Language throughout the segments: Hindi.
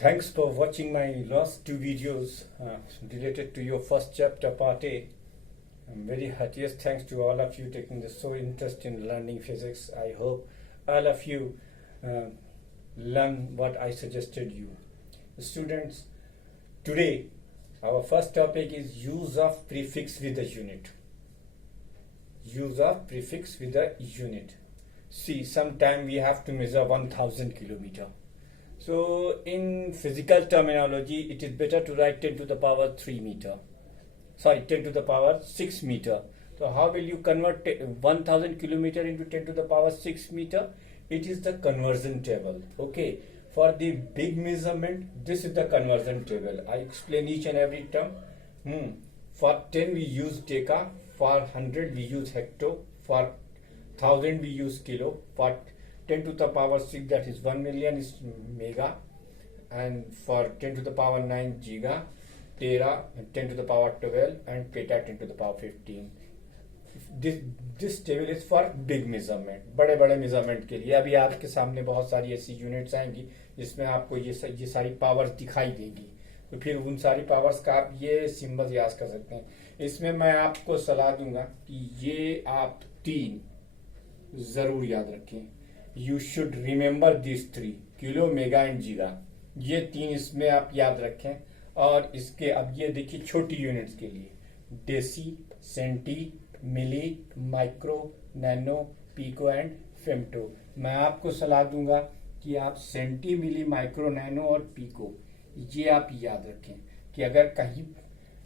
Thanks for watching my last two videos related to your first chapter, part A. I'm very heartiest thanks to all of you taking this so interest in learning physics. I hope all of you learn what I suggested you. Students, today our first topic is use of prefix with a unit. Use of prefix with a unit. See, sometime we have to measure 1000 kilometer. So in physical terminology, it is better to write 10 to the power 3 meter. Sorry, 10 to the power 6 meter. So how will you convert 1000 kilometer into 10 to the power 6 meter? It is the conversion table. Okay. For the big measurement, this is the conversion table. I explain each and every term. For 10 we use deca. For 100 we use hecto. For 1000 we use kilo. For 10 to the power 6, that is 1 million, is mega. And for 10 to the power 9, giga, tera, 10 to the power 12, and peta 10 to the power 15. This table is for big measurement, बड़े बड़े मेजरमेंट के लिए. अभी आपके सामने बहुत सारी ऐसी यूनिट्स आएंगी जिसमें आपको ये सारी पावर्स दिखाई देगी, तो फिर उन सारी पावर्स का आप ये सिंबल याद कर सकते हैं. इसमें मैं आपको सलाह दूंगा कि ये आप 3 जरूर याद रखें. You should remember this 3, kilo, mega and giga. ये 3 इसमें आप याद रखें. और इसके अब ये देखिए छोटी यूनिट्स के लिए deci, centi, milli, micro, nano, pico and femto. मैं आपको सलाह दूंगा कि आप सेंटी, मिली, माइक्रो, नैनो और पीको ये आप याद रखें कि अगर कहीं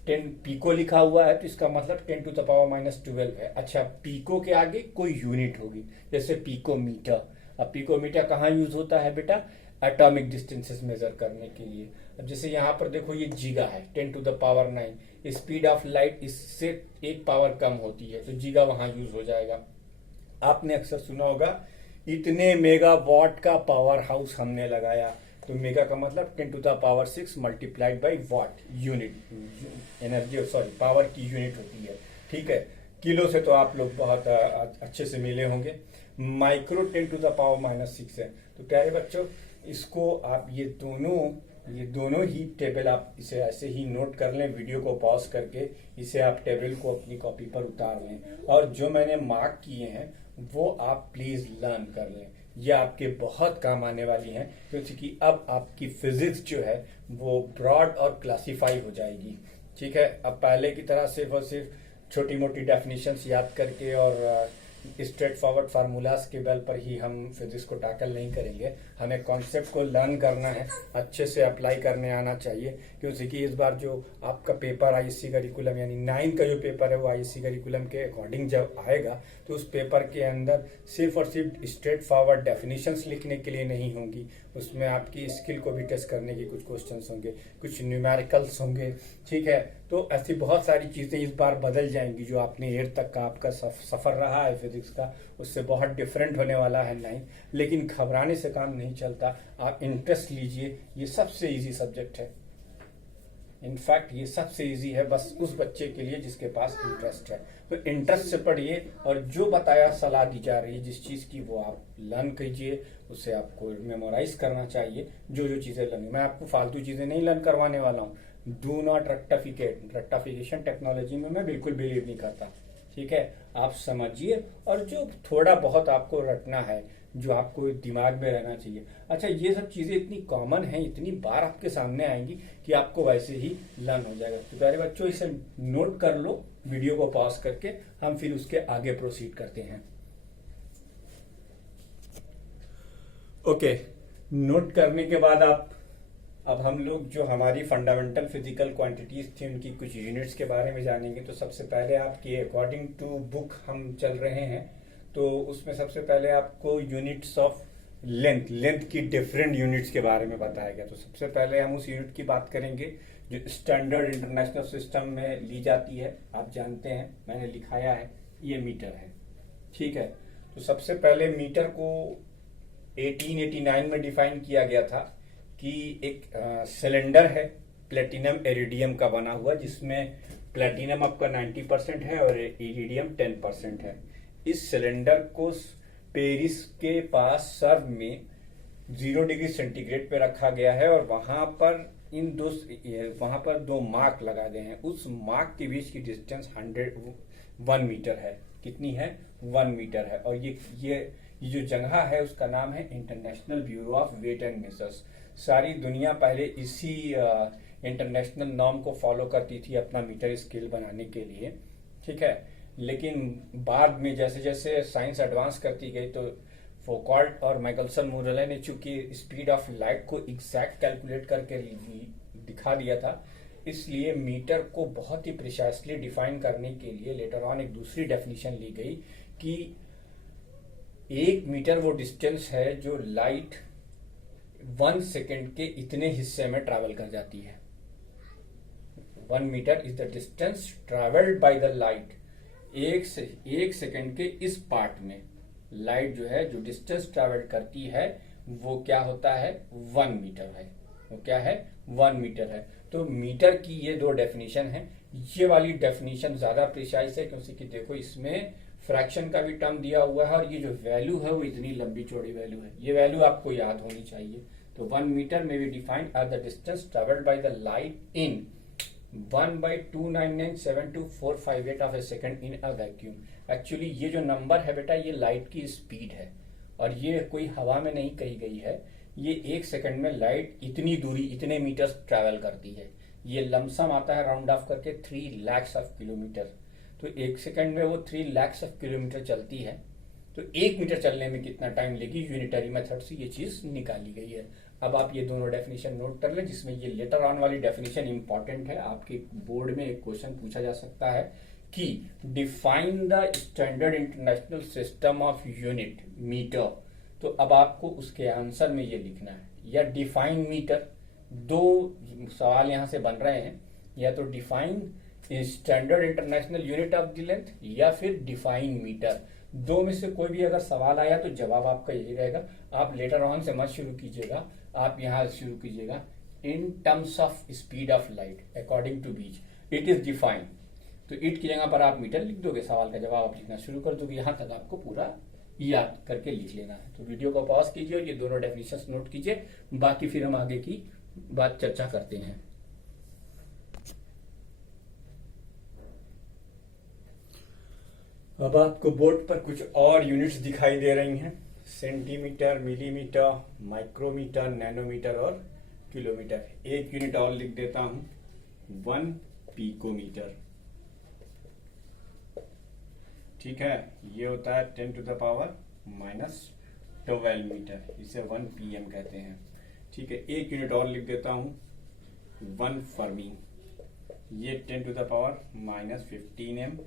10 पीको लिखा हुआ है तो इसका मतलब 10 टू द पावर -12 है. अच्छा, पीको के आगे कोई यूनिट होगी, जैसे पीकोमीटर. अब पीकोमीटर कहाँ यूज होता है बेटा? एटॉमिक डिस्टेंसेस मेजर करने के लिए. अब जैसे यहाँ पर देखो ये जीगा है, 10 to the power 9. Speed of light इससे 1 पावर कम होती है, तो जीगा वहां यूज हो जाएगा. आपने अक्सर सुना होगा इतने मेगावाट का पावर हाउस हमने लगाया, तो मेगा का मतलब 10 to the power 6 multiplied by watt, unit energy, sorry power की यूनिट होती है. ठीक है. किलो से तो आप लोग बहुत अच्छे से मिले होंगे. माइक्रो 10 टू द पावर -6 है. तो प्यारे बच्चों, इसको आप ये दोनों ही टेबल आप इसे ऐसे ही नोट कर लें. वीडियो को पॉज करके इसे आप टेबल को अपनी कॉपी पर उतार लें, और जो मैंने मार्क किए हैं वो आप प्लीज लर्न कर लें. ये आपके बहुत काम आने वाली हैं, क्योंकि अब आपकी फिजिक्स जो है वो ब्रॉड और क्लासिफाई हो जाएगी. ठीक है. अब पहले की तरह सिर्फ और सिर्फ छोटी मोटी डेफिनेशंस याद करके और स्ट्रेट फॉरवर्ड फार्मूलाज के बल पर ही हम फिजिक्स को टैकल नहीं करेंगे. हमें कॉन्सेप्ट को लर्न करना है, अच्छे से अप्लाई करने आना चाहिए. क्योंकि इस बार जो आपका पेपर आईएससी करिकुलम यानी 9 का जो पेपर है वो आईएससी करिकुलम के अकॉर्डिंग जब आएगा, तो उस पेपर के अंदर सिर्फ और सिर्फ स्ट्रेट फॉरवर्ड डेफिनेशंस लिखने के लिए नहीं होंगी. उसमें आपकी स्किल को भी टेस्ट करने के कुछ क्वेश्चंस होंगे, कुछ न्यूमेरिकल्स होंगे. ठीक है. तो ऐसी बहुत सारी चीजें इस बार बदल जाएंगी. जो आपने 8 तक का आपका सफर रहा है फिजिक्स का, उससे बहुत डिफरेंट होने वाला है 9. लेकिन घबराने से काम नहीं चलता. आप इंटरेस्ट लीजिए. ये सबसे इजी सब्जेक्ट है. इनफैक्ट ये सबसे इजी है बस उस बच्चे के लिए जिसके पास इंटरेस्ट है. तो इंटरेस्ट से पढ़िए, और जो बताया सलाह दी जा रही है जिस चीज की, वो आप लर्न कीजिए. उसे आपको मेमोराइज करना चाहिए. जो चीजें लर्न, मैं आपको फालतू चीजें नहीं लर्न करवाने वाला हूँ. Do not rectificate. Rectification technology में मैं बिल्कुल बिलीव नहीं करता. ठीक है. आप समझिए, और जो थोड़ा बहुत आपको रटना है, जो आपको दिमाग में रहना चाहिए. अच्छा, ये सब चीजें इतनी कॉमन हैं, इतनी बार आपके सामने आएंगी कि आपको वैसे ही लर्न हो जाएगा. तो प्यारे बच्चों, इसे नोट कर लो. वीडियो को पॉज करके हम फिर उसके आगे प्रोसीड करते हैं. ओके. नोट करने के बाद अब हम लोग जो हमारी फंडामेंटल फिजिकल क्वांटिटीज थी उनकी कुछ यूनिट्स के बारे में जानेंगे. तो सबसे पहले आपकी अकॉर्डिंग टू बुक हम चल रहे हैं, तो उसमें सबसे पहले आपको यूनिट्स ऑफ लेंथ की डिफरेंट यूनिट्स के बारे में बताया गया. तो सबसे पहले हम उस यूनिट की बात करेंगे जो स्टैंडर्ड इंटरनेशनल सिस्टम में ली जाती है. आप जानते हैं, मैंने लिखाया है, ये मीटर है. ठीक है. तो सबसे पहले मीटर को 1889 में डिफाइन किया गया था कि एक सिलेंडर है प्लेटिनम इरिडियम का बना हुआ, जिसमें प्लेटिनम आपका 90% है और इरिडियम 10% है. इस सिलेंडर को पेरिस के पास सर्व में 0 डिग्री सेंटीग्रेड पे रखा गया है और वहां पर दो मार्क लगा गए हैं। उस मार्क के बीच की डिस्टेंस 1 मीटर है। कितनी है? 1 मीटर है। और ये जो जगह है उसका नाम है international bureau of weight and measures. सारी दुनिया पहले इसी इंटरनेशनल नॉर्म को फॉलो करती थी अपना मीटर स्केल बनाने के लिए, ठीक है। लेकिन बाद में जैसे जैसे साइंस एडवांस करती गई तो फोकॉल्ट और माइकलसन मोरेले ने चूंकि स्पीड ऑफ लाइट को एग्जैक्ट कैलकुलेट करके दिखा दिया था, इसलिए मीटर को बहुत ही प्रिसाइसली डिफाइन करने के लिए लेटर ऑन एक दूसरी डेफिनेशन ली गई कि 1 मीटर वो डिस्टेंस है जो लाइट 1 सेकेंड के इतने हिस्से में ट्रैवल कर जाती है। 1 metre is the distance travelled by the light. एक सेकेंड के इस पार्ट में लाइट जो है, जो डिस्टेंस ट्रेवल करती है, वो क्या होता है? 1 मीटर है। वो क्या है? 1 मीटर है। तो मीटर की ये दो डेफिनेशन है। ये वाली डेफिनेशन ज्यादा प्रिसाइज है क्योंकि देखो इसमें फ्रैक्शन का भी टर्म दिया हुआ है और ये जो वैल्यू है वो इतनी लंबी चौड़ी वैल्यू है। ये वैल्यू आपको याद होनी चाहिए। तो 1 मीटर में be defined as the distance travelled by the light in 1/2997245 of a second in a vacuum. Actually ये जो नंबर है बेटा, ये लाइट की स्पीड है और ये कोई हवा में नहीं कही गई है। ये 1 सेकंड में लाइट इतनी दूरी, इतने मीटर ट्रैवल करती है। ये लमसम आता है राउंड ऑफ करके 3 लाख ऑफ किलोमीटर। तो 1 सेकंड में वो 3 लाख ऑफ किलोमीटर चलती है। तो 1 मीटर चलने में कितना टाइम लेगी, यूनिटरी मेथड से ये चीज निकाली गई है। अब आप ये दोनों डेफिनेशन नोट कर लें, जिसमें ये लेटर ऑन वाली डेफिनेशन इंपॉर्टेंट है। आपके बोर्ड में एक क्वेश्चन पूछा जा सकता है कि define the standard international system of unit metre. तो अब आपको उसके आंसर में ये लिखना है, या डिफाइन मीटर। दो सवाल यहां से बन रहे हैं, या तो define standard international unit of the length या फिर डिफाइन मीटर। दो में से कोई भी अगर सवाल आया तो जवाब आपका यही रहेगा। आप लेटर ऑन से मत शुरू कीजिएगा, आप यहां शुरू कीजिएगा in terms of speed of light according to which it is defined. तो इट की जगह पर आप मीटर लिख दोगे, सवाल का जवाब आप लिखना शुरू कर दोगे। यहां तक आपको पूरा याद करके लिख लेना है। तो वीडियो को पॉज कीजिए और ये दोनों डेफिनेशंस नोट कीजिए, बाकी फिर हम आगे की बात चर्चा करते हैं। अब आपको बोर्ड पर कुछ और यूनिट्स दिखाई दे रही हैं, सेंटीमीटर, मिलीमीटर, माइक्रोमीटर, नैनोमीटर और किलोमीटर। एक यूनिट और लिख देता हूं, 1 पिकोमीटर। ठीक है, ये होता है 10⁻⁻12 मीटर, इसे 1 pm कहते हैं। ठीक है, एक यूनिट और लिख देता हूं, 1 फर्मी। ये 10⁻⁻15 m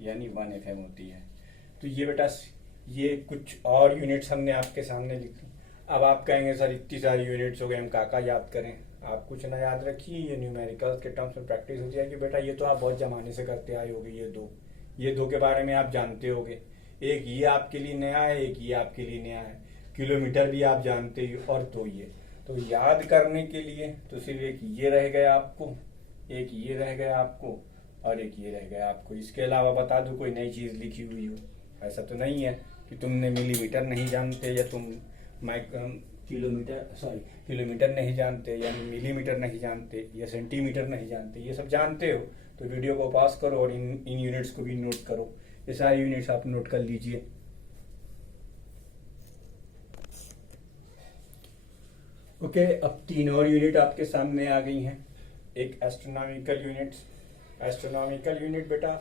यानी 1 FM होती है। तो ये बेटा ये कुछ और यूनिट्स हमने आपके सामने लिखी। अब आप कहेंगे सर इतनी सारी यूनिट्स हो गए, हम काका याद करें। आप कुछ ना याद रखिए, ये न्यूमेरिकल्स के टर्म्स में प्रैक्टिस हो जाएगी बेटा। ये तो आप बहुत जमाने से करते आए होगे। ये दो के बारे में आप जानते होगे। एक ये आपके लिए नया है, एक ये आपके लिए नया है। किलोमीटर भी आप जानते ही, और दो ये। तो याद करने के लिए तो सिर्फ एक ये रह गया आपको, एक ये रह गया आपको, और एक ये रह गया आपको। इसके अलावा बता दूं कोई नई चीज लिखी हुई हो? ऐसा तो नहीं है कि तुमने मिलीमीटर नहीं जानते, या तुम किलोमीटर नहीं जानते, या मिलीमीटर नहीं जानते, या सेंटीमीटर नहीं जानते। ये सब जानते हो तो वीडियो को पॉज करो और इन यूनिट्स को भी नोट करो। ये सारे यूनिट्स आप नोट कर लीजिए। ओके, अब 3 और यूनिट आपके सामने आ गई हैं। एक एस्ट्रोनॉमिकल यूनिट। एस्ट्रोनॉमिकल यूनिट बेटा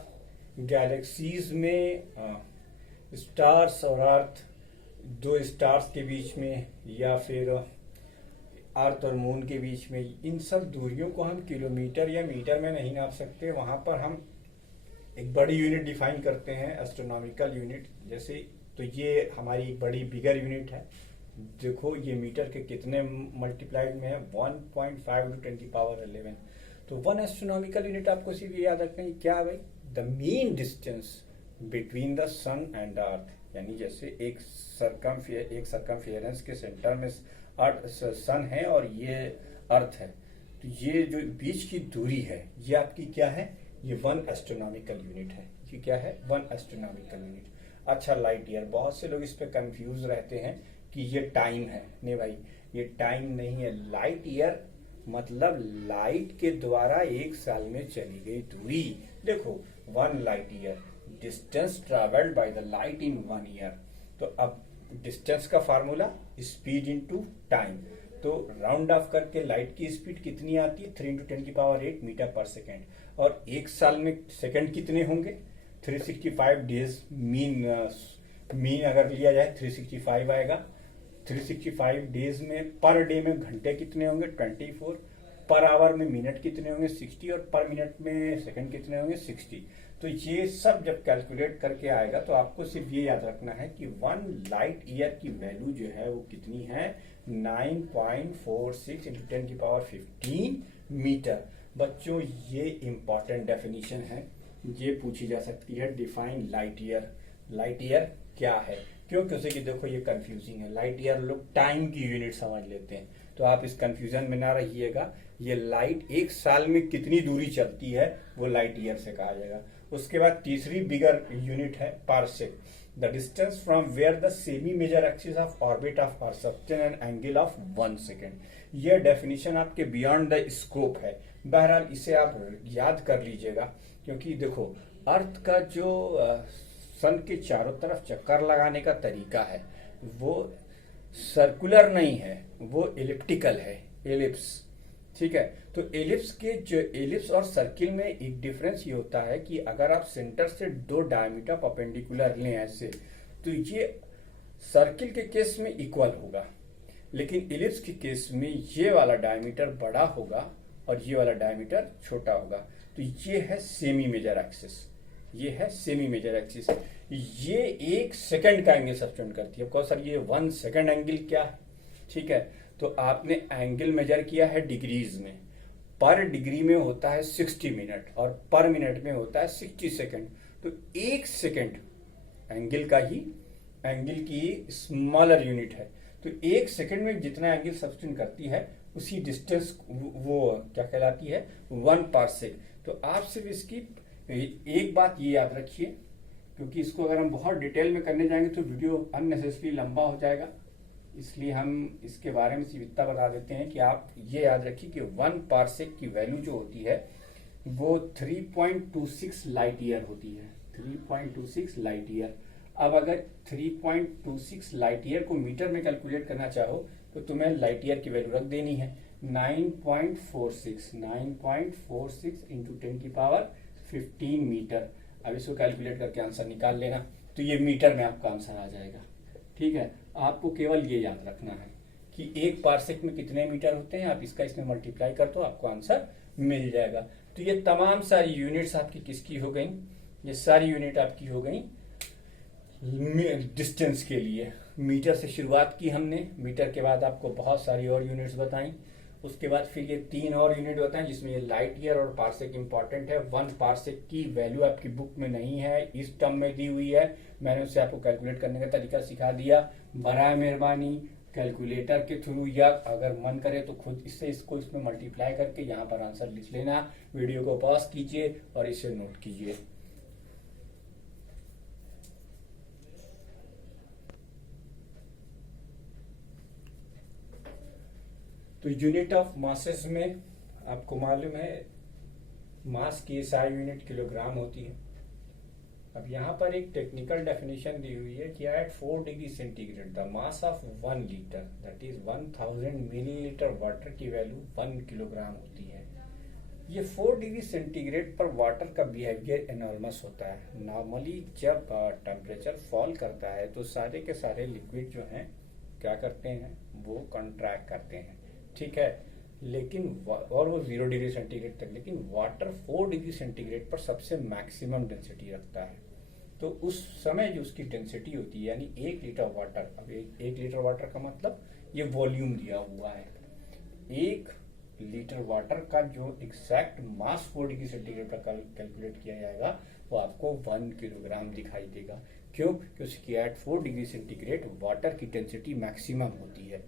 गैलेक्सीज में स्टार्स और अर्थ, दो स्टार्स के बीच में या फिर अर्थ और मून के बीच में, इन सब दूरियों को हम किलोमीटर या मीटर में नहीं नाप सकते। वहां पर हम एक बड़ी यूनिट डिफाइन करते हैं, एस्ट्रोनॉमिकल यूनिट। जैसे तो ये हमारी एक बड़ी बिगर यूनिट है। देखो ये मीटर के कितने मल्टीप्लाइड में है, 1.5 × 10⁻11। तो 1 एस्ट्रोनॉमिकल यूनिट आपको सिर्फ याद रखना है क्या है भाई, the mean distance between the sun and earth. यानी जैसे एक सर्कमफियरेंस के सेंटर में सन है और ये अर्थ है, तो ये जो बीच की दूरी है ये आपकी क्या है, ये 1 एस्ट्रोनॉमिकल यूनिट है। ये क्या है, 1 एस्ट्रोनॉमिकल यूनिट। अच्छा, लाइट ईयर, बहुत से लोग इस पे कंफ्यूज रहते हैं कि ये टाइम है। नहीं भाई, ये टाइम नहीं है। लाइट ईयर मतलब लाइट के द्वारा एक साल में चली गई दूरी। देखो, 1 light year, distance travelled by the light in 1 year. तो अब डिस्टेंस का फार्मूला स्पीड इनटू टाइम। तो राउंड ऑफ करके लाइट की स्पीड कितनी आती है? 3 × 10⁸ मीटर पर सेकेंड। और एक साल में सेकंड कितने होंगे? 365 डेज। मीन अगर लिया जाए 365 आएगा। 365 डेज में पर डे में घंटे कितने होंगे? 24। पर आवर में मिनट कितने होंगे? 60। और पर मिनट में सेकंड कितने होंगे? 60। तो ये सब जब कैलकुलेट करके आएगा तो आपको सिर्फ ये याद रखना है कि 1 लाइट ईयर की वैल्यू जो है वो कितनी है? 9.46 × 10⁻15 मीटर। बच्चों, ये इंपॉर्टेंट डेफिनेशन है, ये पूछी जा सकती है। Define light year. Light year क्या है? क्यों? क्योंकि देखो ये कंफ्यूजिंग है। लाइट ईयर लोग टाइम की यूनिट समझ लेते हैं, तो आप इस कंफ्यूजन में ना रहिएगा। ये लाइट एक साल में कितनी दूरी चलती है वो लाइट ईयर से कहा जाएगा। उसके बाद तीसरी बिगर यूनिट है parsec. The distance from where the semi major axis of orbit of earth sustain an angle of 1 second. यह डेफिनेशन आपके बियॉन्ड द स्कोप है। बहरहाल इसे आप याद कर लीजिएगा, क्योंकि देखो अर्थ का जो सन के चारों तरफ चक्कर लगाने का तरीका है वो सर्कुलर नहीं है, वो एलिप्टिकल है, एलिप्स। ठीक है, तो एलिप्स और सर्किल में एक डिफरेंस ये होता है कि अगर आप सेंटर से 2 डायमीटर परपेंडिकुलर लें ऐसे, तो ये सर्किल के केस में इक्वल होगा, लेकिन एलिप्स के केस में ये वाला डायमीटर बड़ा होगा और ये वाला डायमीटर छोटा होगा। तो ये है सेमी मेजर एक्सिस, ये है सेमी मेजर एक्सिस। ये 1 सेकंड का एंगल सब्टेंड करती है। कहो सर ये 1 सेकंड एंगल क्या है? ठीक है, तो आपने एंगल मेजर किया है डिग्रीज में। पर डिग्री में होता है 60 मिनट और पर मिनट में होता है 60 सेकंड। तो 1 सेकंड एंगल की स्मॉलर यूनिट है। तो 1 सेकंड में जितना एंगल सब्टेंड करती है उसी डिस्टेंस वो क्या कहलाती है? 1 पार्सेक। तो आप सिर्फ इसकी एक बात ये याद रखिए, क्योंकि इसको अगर हम बहुत डिटेल में करने जाएंगे तो वीडियो अननेसेसरी लंबा हो जाएगा, इसलिए हम इसके बारे में सिर्फ इतना बता देते हैं कि आप ये याद रखिए कि 1 पार्सेक की वैल्यू जो होती है वो 3.26 लाइट ईयर होती है। 3.26 लाइट ईयर। अब अगर 3.26 लाइट ईयर को मीटर में कैलकुलेट करना चाहो तो तुम्हें लाइट ईयर की वैल्यू रख देनी है 9.46 × 10⁻15 मीटर। अब इसको कैलकुलेट करके आंसर निकाल लेना, तो ये मीटर में आपका आंसर आ जाएगा। ठीक है, आपको केवल ये याद रखना है कि 1 पार्सेक में कितने मीटर होते हैं, आप इसका इसमें मल्टीप्लाई कर दो, आपको आंसर मिल जाएगा। तो ये तमाम सारी यूनिट्स आपकी किसकी हो गई? ये सारी यूनिट आपकी हो गई डिस्टेंस के लिए। मीटर से शुरुआत की हमने, मीटर के बाद आपको बहुत सारी और यूनिट्स बताई, उसके बाद फिर ये 3 और यूनिट बताएं जिसमें ये लाइट ईयर और पार्सेक इंपॉर्टेंट है। 1 पार्सेक की वैल्यू आपकी बुक में नहीं है, इस टर्म में दी हुई है, मैंने उससे आपको कैलकुलेट करने का तरीका सिखा दिया। बराए मेहरबानी कैलकुलेटर के थ्रू या अगर मन करे तो खुद इसको इसमें मल्टीप्लाई करके यहाँ पर आंसर लिख लेना। वीडियो को पॉज कीजिए और इसे नोट कीजिए। तो यूनिट ऑफ मासेस में आपको मालूम है मास की SI यूनिट किलोग्राम होती है। अब यहाँ पर एक टेक्निकल डेफिनेशन दी हुई है कि at 4 degree centigrade the mass of 1 litre that is 1000 millilitre water की वैल्यू 1 किलोग्राम होती है। ये 4 डिग्री सेंटीग्रेड पर वाटर का बिहेवियर एनॉर्मस होता है। नॉर्मली जब टेम्परेचर फॉल करता है तो सारे के सारे लिक्विड जो हैं क्या करते हैं? वो कॉन्ट्रैक्ट करते हैं। ठीक है, लेकिन और वो 0 डिग्री सेंटीग्रेड तक, लेकिन वाटर 4 डिग्री सेंटीग्रेड पर सबसे मैक्सिमम डेंसिटी रखता है। तो उस समय जो उसकी डेंसिटी होती है यानी 1 लीटर वाटर, अब 1 लीटर वाटर का मतलब ये वॉल्यूम दिया हुआ है। 1 लीटर वाटर का जो एग्जैक्ट मास 4 डिग्री सेंटीग्रेड पर कैलकुलेट किया जाएगा वो आपको 1 किलोग्राम दिखाई देगा। क्यों? क्योंकि एट 4 डिग्री सेंटीग्रेड वाटर की डेंसिटी मैक्सिमम होती है।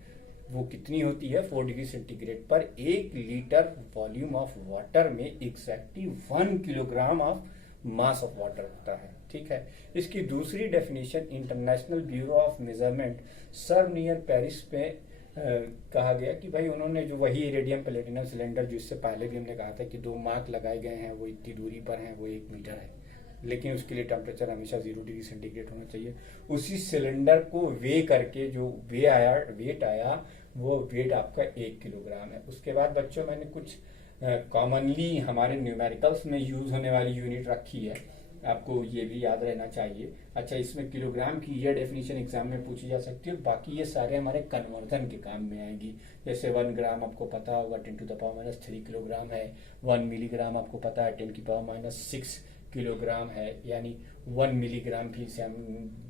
वो कितनी होती है? 4 डिग्री सेंटीग्रेड पर 1 लीटर वॉल्यूम ऑफ वाटर में exactly 1 kilogram of mass of water होता है। ठीक है, इसकी दूसरी definition international bureau of measurement Sevres near Paris में कहा गया कि भाई उन्होंने जो वही इरेडियम प्लेटिनम सिलेंडर जो इससे पहले भी हमने कहा था कि 2 मार्क लगाए गए हैं, वो इतनी दूरी पर हैं, वो 1 मीटर है, लेकिन उसके लिए टेम्परेचर हमेशा 0 डिग्री सेंटीग्रेड होना चाहिए। उसी सिलेंडर को वे करके जो वेट आया वो वेट आपका 1 किलोग्राम है। उसके बाद बच्चों मैंने कुछ कॉमनली हमारे न्यूमेरिकल्स में यूज होने वाली यूनिट रखी है, आपको ये भी याद रहना चाहिए। अच्छा, इसमें किलोग्राम की ये डेफिनेशन एग्जाम में पूछी जा सकती है, बाकी ये सारे हमारे कन्वर्जन के काम में आएंगी। जैसे 1 ग्राम आपको पता होगा 10⁻³ किलोग्राम है, 1 मिलीग्राम आपको पता है 10⁻⁶ किलोग्राम है, यानी 1 मिलीग्राम भी इसे हम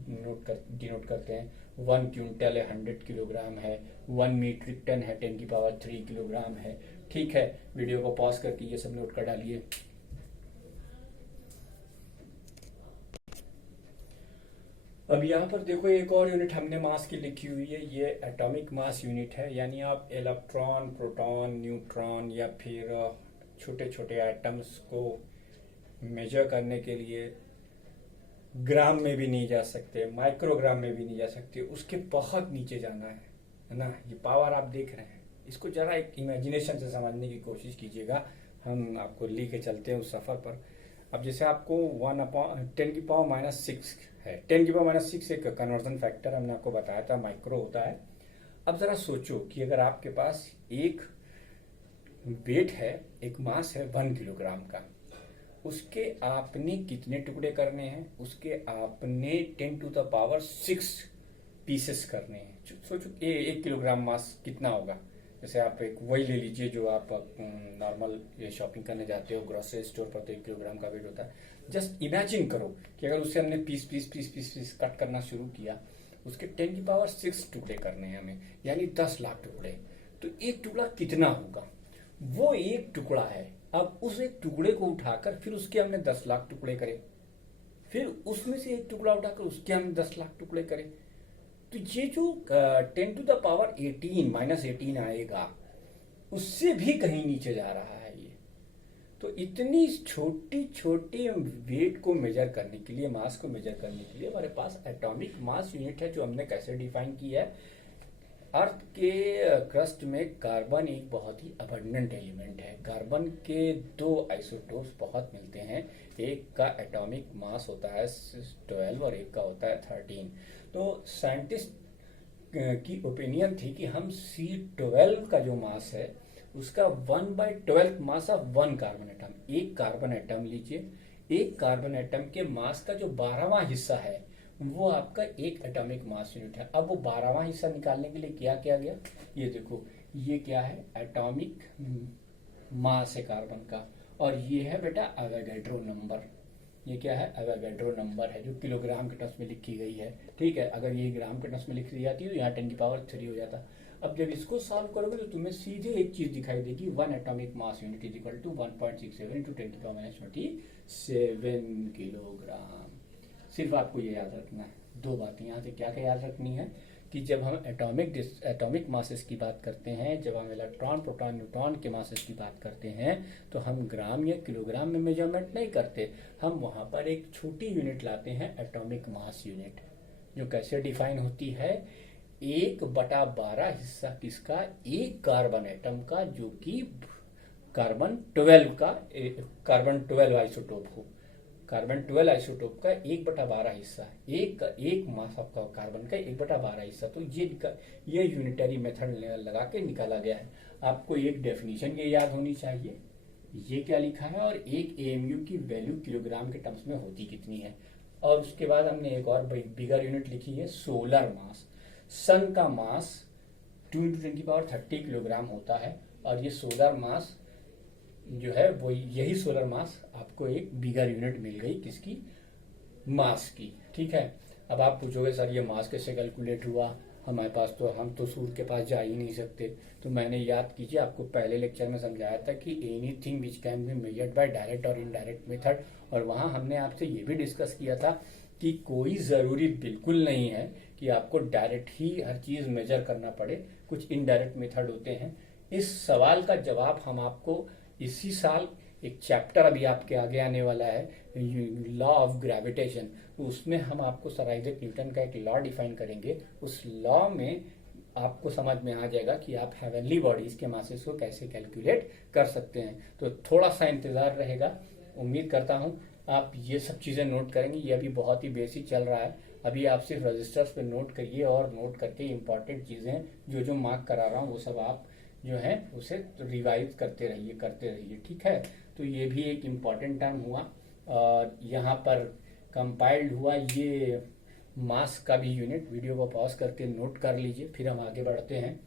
डिनोट करते हैं। 1 क्विंटल है 100 किलोग्राम है, 1 मीट्रिक टन है 10⁻³ किलोग्राम है। ठीक है, वीडियो को पॉज करके ये सब नोट कर डालिए। अब यहाँ पर देखो एक और यूनिट हमने मास की लिखी हुई है, ये एटॉमिक मास यूनिट है, यानी आप इलेक्ट्रॉन, प्रोटॉन, न्यूट्रॉन या फिर छोटे छोटे एटम्स को मेजर करने के लिए ग्राम में भी नहीं जा सकते, माइक्रोग्राम में भी नहीं जा सकते, उसके बहुत नीचे जाना है ना। ये पावर आप देख रहे हैं, इसको जरा एक इमेजिनेशन से समझने की कोशिश कीजिएगा, हम आपको लेके चलते हैं उस सफर पर। अब जैसे आपको 10⁻⁶ है, 10⁻⁶ एक कन्वर्जन फैक्टर हमने आपको बताया था, माइक्रो होता है। अब जरा सोचो कि अगर आपके पास एक वेट है, एक मास है 1 किलोग्राम का, उसके आपने कितने टुकड़े करने हैं, उसके आपने 10⁻⁶ पीसेस करने हैं। सोचो 1 किलोग्राम मास कितना होगा। जैसे आप एक वही ले लीजिए जो आप नॉर्मल शॉपिंग करने जाते हो ग्रोसरी स्टोर पर, तो 1 किलोग्राम का वेट होता है। जस्ट इमेजिन करो कि अगर उससे हमने पीस कट करना शुरू किया, उसके 10⁻⁶ टुकड़े करने हैं हमें, यानी 10 लाख टुकड़े। तो एक टुकड़ा कितना होगा, वो एक टुकड़ा है। अब उस एक टुकड़े को उठाकर फिर उसके हमने 10 लाख टुकड़े करे, फिर उसमें से एक टुकड़ा उठाकर उसके हमने 10 लाख टुकड़े करे, तो ये जो 10⁻18 -18 आएगा, उससे भी कहीं नीचे जा रहा है ये। तो इतनी छोटी छोटी वेट को मेजर करने के लिए, मास को मेजर करने के लिए हमारे पास एटॉमिक मास यूनिट है, जो हमने कैसे डिफाइन की है। अर्थ के क्रस्ट में कार्बन एक बहुत ही अबंडेंट एलिमेंट है। कार्बन के 2 आइसोटोप्स बहुत मिलते हैं, एक का एटॉमिक मास होता है 12 और एक का होता है 13। तो साइंटिस्ट की ओपिनियन थी कि हम C12 का जो मास है उसका 1/12 मास ऑफ 1 कार्बन एटम, एक कार्बन एटम लीजिए, एक कार्बन एटम के मास का जो 12वां हिस्सा है वो आपका एक एटॉमिक मास यूनिट है। अब वो 12वां हिस्सा निकालने के लिए क्या किया गया, ये देखो, ये क्या है, एटॉमिक मास है कार्बन का, और ये है बेटा एवोगैड्रो नंबर। ये क्या है, एवोगैड्रो नंबर है, जो किलोग्राम के टर्म्स में लिखी गई है। ठीक है, अगर ये ग्राम के टर्म्स में लिखी जाती तो यहाँ 10⁻³ हो जाता। अब जब इसको सॉल्व करोगे तो तुम्हें सीधे एक चीज दिखाई देगी, 1 atomic mass unit is equal to 1.67 × 10⁻⁻27 kilogram. सिर्फ आपको ये याद रखना है, 2 बातें यहाँ से क्या क्या याद रखनी है कि जब हम एटॉमिक मासेस की बात करते हैं, जब हम इलेक्ट्रॉन, प्रोटॉन, न्यूट्रॉन के मासेस की बात करते हैं, तो हम ग्राम या किलोग्राम में मेजरमेंट नहीं करते, हम वहाँ पर एक छोटी यूनिट लाते हैं, एटॉमिक मास यूनिट, जो कैसे डिफाइन होती है, 1/12 हिस्सा किसका, एक कार्बन एटम का, जो कि कार्बन 12 आइसोटोप हो, कार्बन 12 आइसोटोप का 1/12 हिस्सा है, एक मास ऑफ कार्बन का 1/12 हिस्सा। तो ये यूनिटरी मेथड लगा के निकाला गया है। आपको एक डेफिनेशन ये याद होनी चाहिए, ये क्या लिखा है, और एक AMU की वैल्यू किलोग्राम के टर्म्स में होती कितनी है। और उसके बाद हमने एक और बिगर यूनिट लिखी है, सोलर मास। सन का मास 2 × 10⁻30 किलोग्राम होता है, और ये सोलर मास जो है वो, यही सोलर मास आपको एक बिगर यूनिट मिल गई, किसकी, मास की। ठीक है, अब आप पूछोगे सर ये मास कैसे कैलकुलेट हुआ, हमारे पास तो, हम तो सूर्य के पास जा ही नहीं सकते। तो मैंने, याद कीजिए, आपको पहले लेक्चर में समझाया था कि anything which can be measured by direct और इनडायरेक्ट मेथड, और वहाँ हमने आपसे ये भी डिस्कस किया था कि कोई ज़रूरी बिल्कुल नहीं है कि आपको डायरेक्ट ही हर चीज़ मेजर करना पड़े, कुछ इनडायरेक्ट मेथड होते हैं। इस सवाल का जवाब हम आपको इसी साल एक चैप्टर अभी आपके आगे आने वाला है, लॉ ऑफ ग्रेविटेशन। उसमें हम आपको सर आइजैक न्यूटन का एक लॉ डिफाइन करेंगे। उस लॉ में आपको समझ में आ जाएगा कि आप हेवनली बॉडीज के मासेस को कैसे कैलकुलेट कर सकते हैं। तो थोड़ा सा इंतजार रहेगा। उम्मीद करता हूँ आप ये सब चीज़ें नोट करेंगे। ये अभी बहुत ही बेसिक चल रहा है। अभी आप सिर्फ रजिस्टर्स पे नोट करिए और नोट करके इंपॉर्टेंट चीज़ें जो जो मार्क करा रहा हूँ वो सब आप जो है उसे रिवाइज करते रहिए, ठीक है। तो ये भी एक इम्पॉर्टेंट टर्म हुआ। और यहाँ पर कंपाइल्ड हुआ ये मास का भी यूनिट। वीडियो को पॉज करके नोट कर लीजिए, फिर हम आगे बढ़ते हैं।